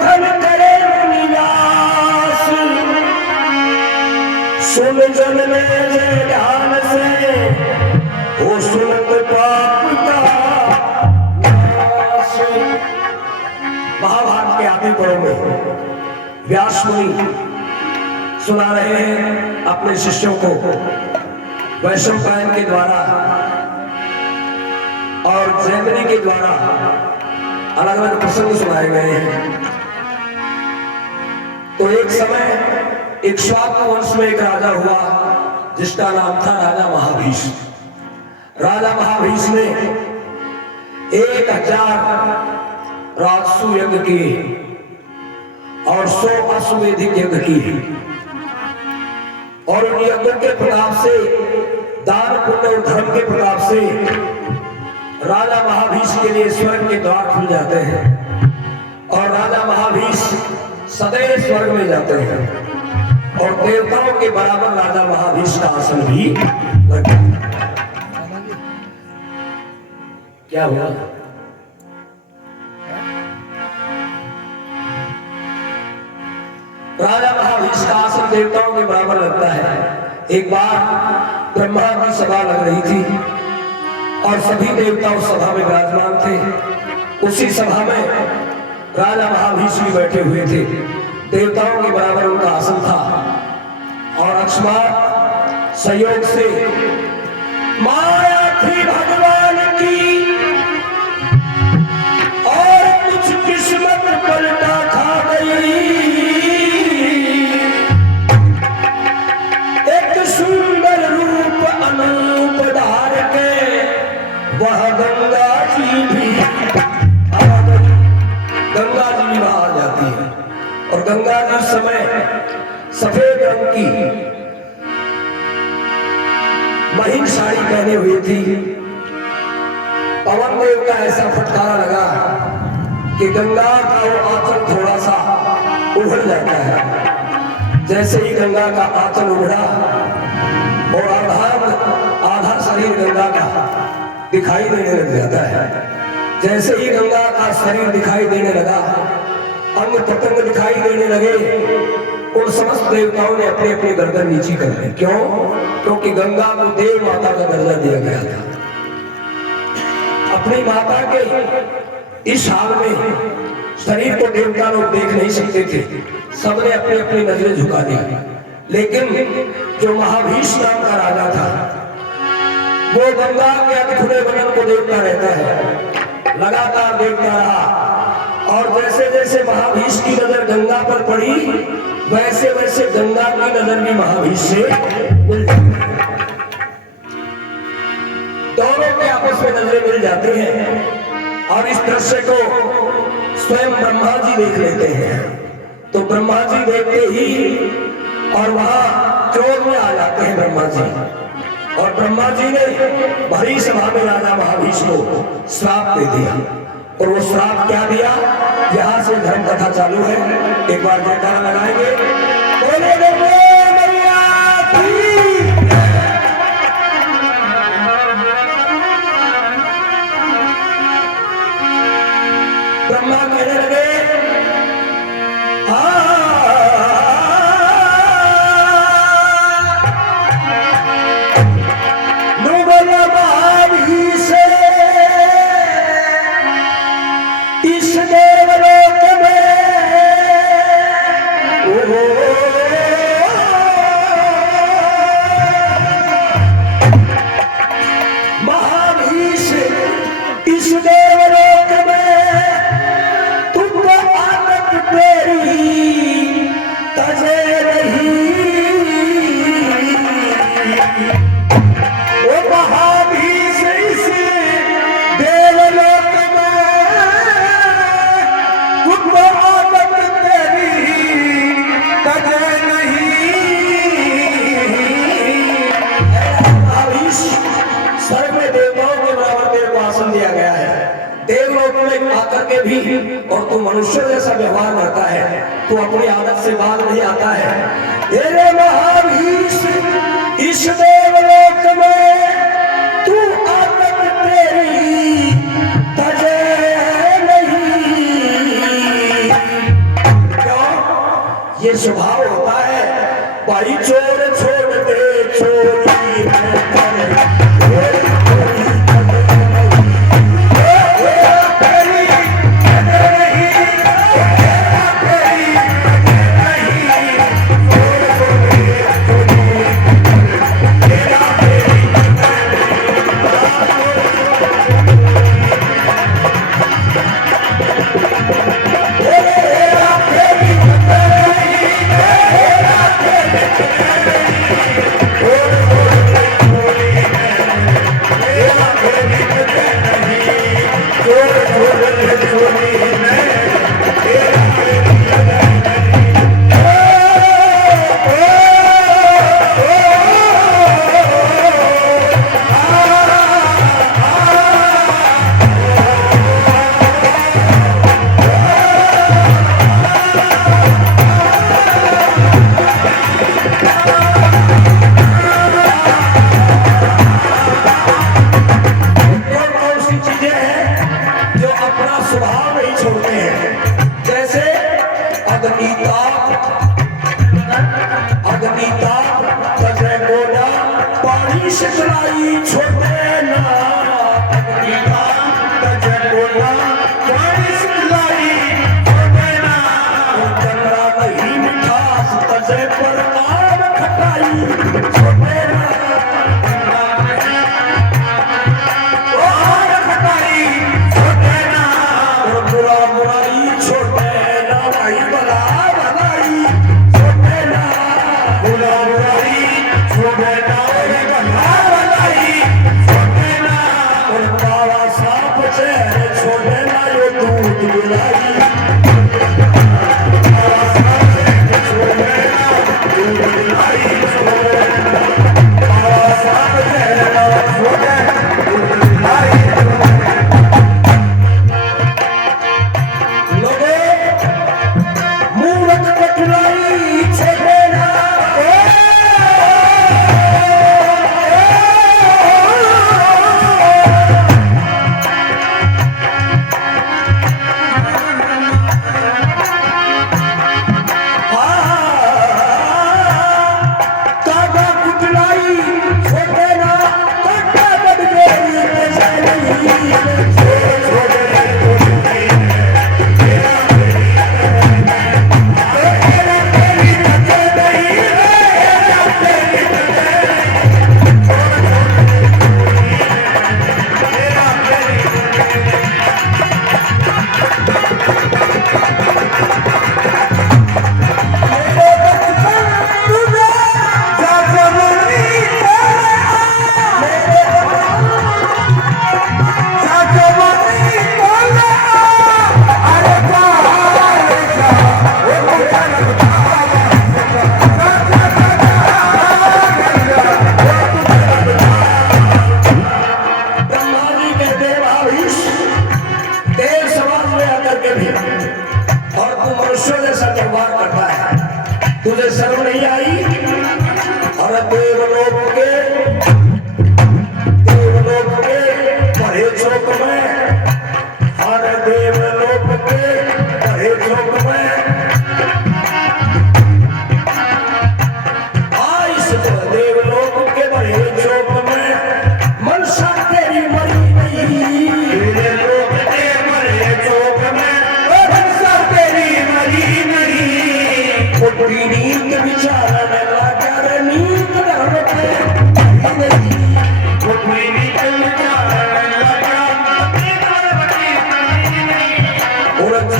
कथन करे मुनिव्यास, सुन जन में जय ध्यान से हो सुनत पाप का नाश। महाभारत के आदि पर्व में व्यास मुनि सुना रहे हैं अपने शिष्यों को वैशंपायन के द्वारा और जैमिनी के द्वारा अलग अलग प्रसंग सुनाए गए हैं। तो एक समय इक्ष्वाकु वंश में एक राजा हुआ जिसका नाम था राजा महाभीष। राजा महाभीष ने 1000 राजसु यज्ञ किए और 100 अश्वमेधिक यज्ञ किए और उन यज्ञों के प्रताप से, दान पुण्य और धर्म के प्रताप से राजा महाभीष के लिए स्वर्ग के द्वार खुल जाते हैं और राजा महाभीष सदैव स्वर्ग में जाते हैं और देवताओं के बराबर राजा महाभीष का आसन भी लगता है। क्या हुआ? राजा महाभीष का आसन देवताओं के बराबर लगता है। एक बार ब्रह्मा की सभा लग रही थी और सभी देवता उस सभा में विराजमान थे। उसी सभा में राजा महाभीष भी बैठे हुए थे। देवताओं के बराबर उनका आसन था और अकस्मात संयोग से माया थी भगवान की और कुछ किस्मत पलटा खा गई। एक सुंदर रूप अनूप धार के वह गंगा जी भी आ गई। गंगा जी भी वहां आ जाती है और गंगा जी उस समय सफेद रंग की महीन साड़ी पहने हुई थी। पवन देव का ऐसा फटकारा लगा कि गंगा का वो आंचल थोड़ा सा उभर जाता है। जैसे ही गंगा का आंचल उभरा और आधा शरीर गंगा का दिखाई देने लग जाता है। जैसे ही गंगा का शरीर दिखाई देने लगा, अंग प्रत्यंग दिखाई देने लगे, उन समस्त देवताओं ने अपने अपने गर्दन नीची कर ली। क्यों? क्योंकि गंगा को देव माता का दर्जा दिया गया था। अपनी माता के इस हाल में शरीर को देवता लोग देख नहीं सकते थे, सबने अपनी अपनी नजरें झुका दी। लेकिन जो महाभीष नाम का राजा था वो गंगा के अधखुले बदन को देखता रहता है, लगातार देखता रहा और जैसे जैसे महाभीष की नजर गंगा पर पड़ी वैसे वैसे गंगा की नजर भी महाभीष से मिल जाती है। दोनों के आपस में नजरें मिल जाती हैं और इस दृश्य को स्वयं ब्रह्मा जी देख लेते हैं। तो ब्रह्मा जी देखते ही और वहां क्रोध में आ जाते हैं ब्रह्मा जी और ब्रह्मा जी ने भरी सभा में राजा महाभीष को श्राप दे दिया। और वो श्राप क्या दिया? यहां से धर्म कथा चालू है। एक बार जयकारा लगाएंगे, बोले ब्रह्मा कहने लगे, इस देवलोक में महाभीष, इस देवलोक में तुमको आदत तेरी तजे रही। वो महाभीष इस देवलोक में तुमको आदत तेरी तजे नहीं। महाभीष, स्वर्ग में देवताओं के बराबर तेरे को आसन दिया गया है। देवलोक में आकर के भी और तू मनुष्य जैसा व्यवहार करता है, तू अपनी आदत से बाहर नहीं आता है। तेरे महाभीष, इस देवलोक में तू आदत तेरी तजे नहीं। ये स्वभाव होता है। भाई चोर छोड़ दे चोरी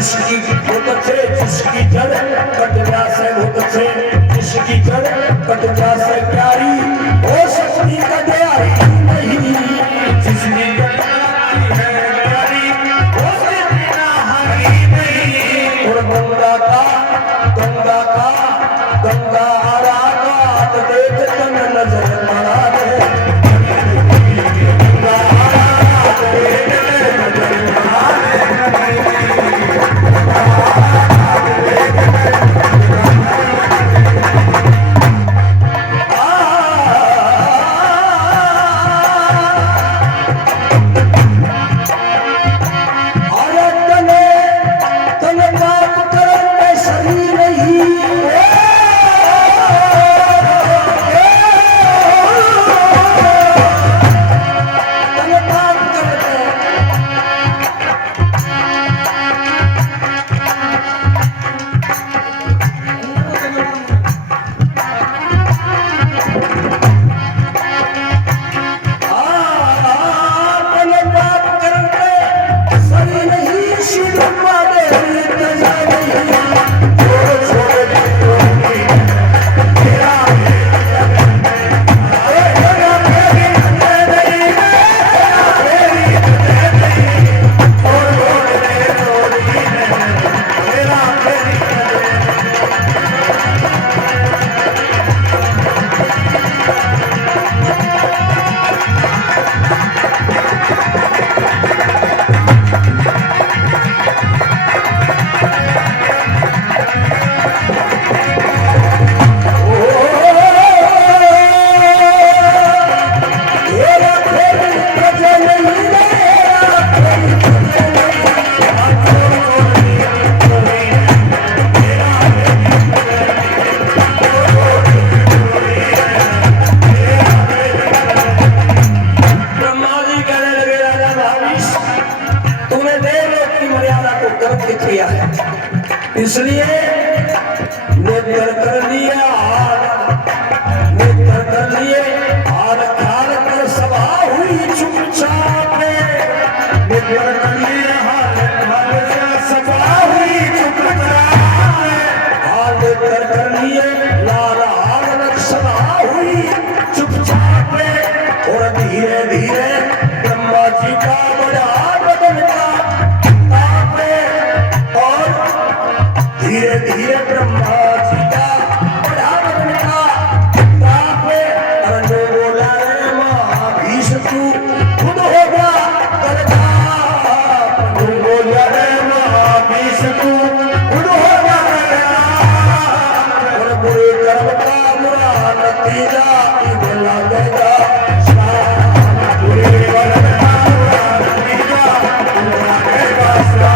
जिसकी बहुत से जिसकी जड़ कट जा से बहुत से जिसकी जड़ कट जा से प्यारी ओ शक्ति का दयारी नहीं जिसकी जड़ है प्यारी ओ शक्ति ना हारी नहीं और गंगा आरागात देख तन नजर मरा दे गंगा आरागात देख नजर मरा दे तन पाप करने सही नहीं इसलिए नेत्र कर लिए हार, नेत्र कर लिए हार ख्याल कर सभा हुई चुपचाप, नेत्र कर लिए हार ख्याल कर सभा हुई चुपचाप, हार नेत्र कर लिए लाल हार सभा हुई चुपचाप। और धीरे धीरे ब्रह्मा जी का बड़ा बदन का ताप, और धीरे धीरे ब्रह्मा जी का बड़ा बदन का ताप। अरण्यो बोला रे महाभीष तू खुद हो गया करता, अरण्यो बोला रे महाभीष तू खुद हो गया करता। और बुरे कर्म का बुरा नतीजा इधर लगेगा, बुरे कर्म का बुरा नतीजा इधर लगेगा,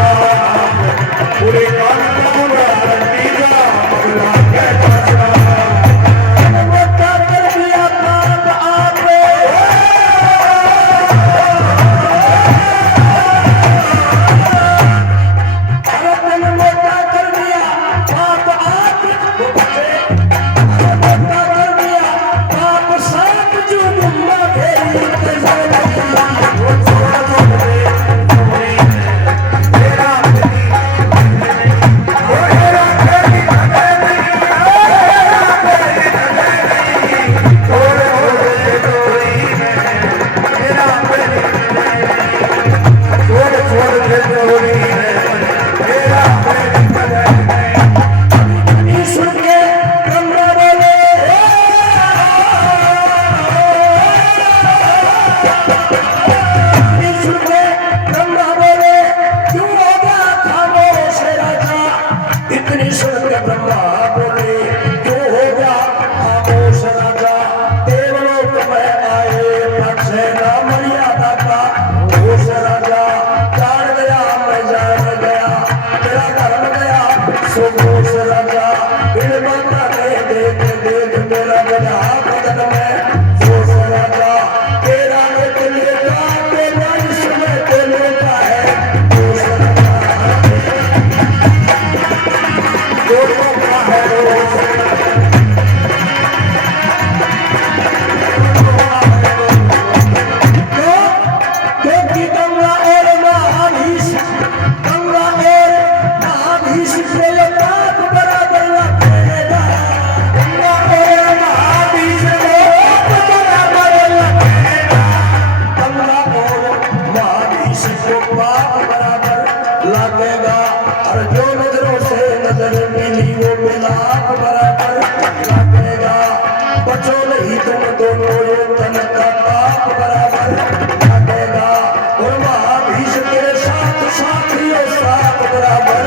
बुरे कर्म का बुरा नतीजा इधर लगेगा। मत कर दिया पाप आपने, अरे मोटा कर दिया पाप आपने, मोटा कर दिया पाप साथ जो गुम्मा घेरी ईश्वर के ब्रह्मा बोले, ईश्वर के ब्रह्मा बोले क्यों हो गया खामोश राजा, इतनी सुन के ब्रह्मा बोले क्यों हो गया खामोश राजा। देवलोक में आए पक्षे ना मर्यादा का होश राजा, जान गया मैं जान गया तेरा धर्म गया सुघोष राजा। इन माता के देख देख मेरा गया बदन में जोश राजा, तेरा एक लेता तेरा इसमें ते लेता है जोश राजा, दोनों का है रोश। क्योंकि गंगा और महाभीष, गंगा और महाभीष से ये पाप बराबर लगेगा, गंगा और महाभीष को पाप बराबर लगेगा, गंगा और महाभीष को पाप बराबर लगेगा। और जो नजरों से नजर मिली वो मिलाप बराबर लगेगा, बचो नहीं तुम दोनों ये तन का पाप बराबर लगेगा। और महाभीष के साथ साथियों साथ बराबर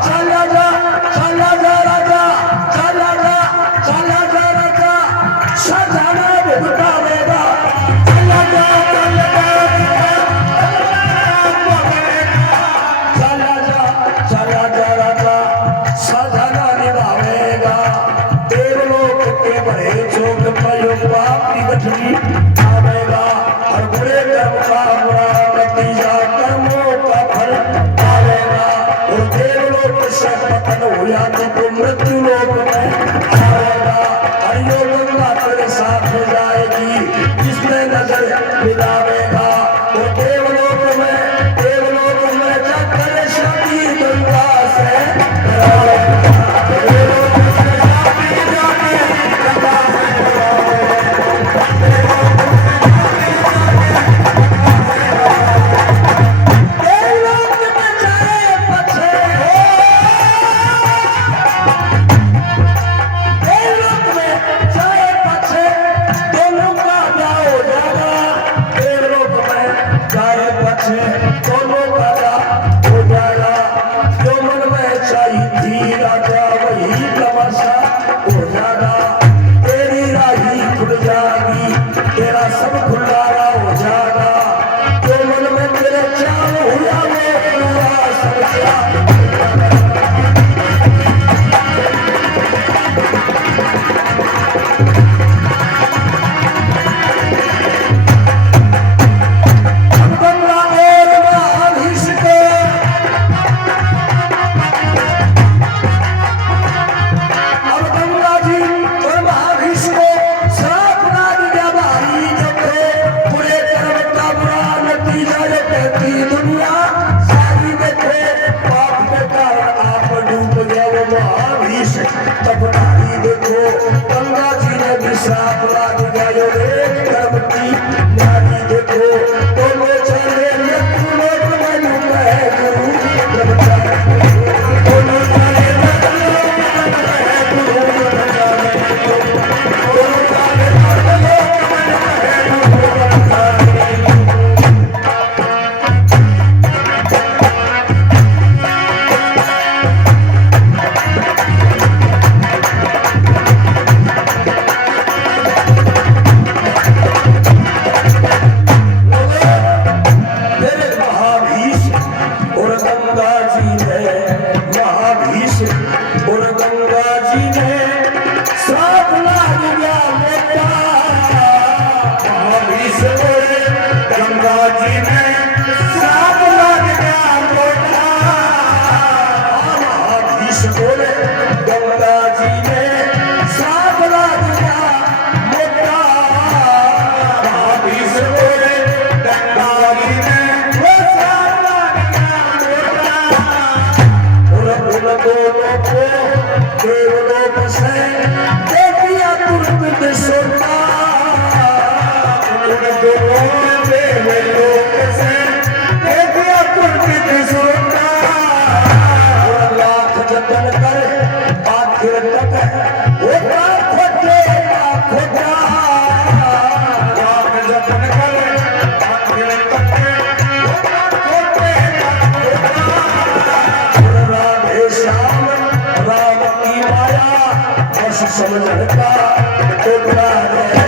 चला जा राजा, चला जा राजा, चला जा राजा, सजाना भुगतावेगा, चला जा राजा, सजाना निभावेगा। देवलोक के बड़े चौक पर यो पाप की गठरी आवेगा, और बुरे कर्म का बुरा नतीजा कर्मों का फल पावेगा। और देवलोक से पतन हुआ तो मृत्यु लोक में आवेगा, और यो गंगा तेरे साथ हो जाएगी जिसने नजर मिलावेगा। और देवलोक में जाकर शादी गंगा से करावेगा, देवलोक में शादी जाके गंगा से करावेगा। देवलोक में जाए पछे सोता लाख जतन कर आखिर तक होता खोटे खोटा लाख जतन कर आखिर तक होता खोटे राधे श्याम राम की माया बस समझ का टोकरा रे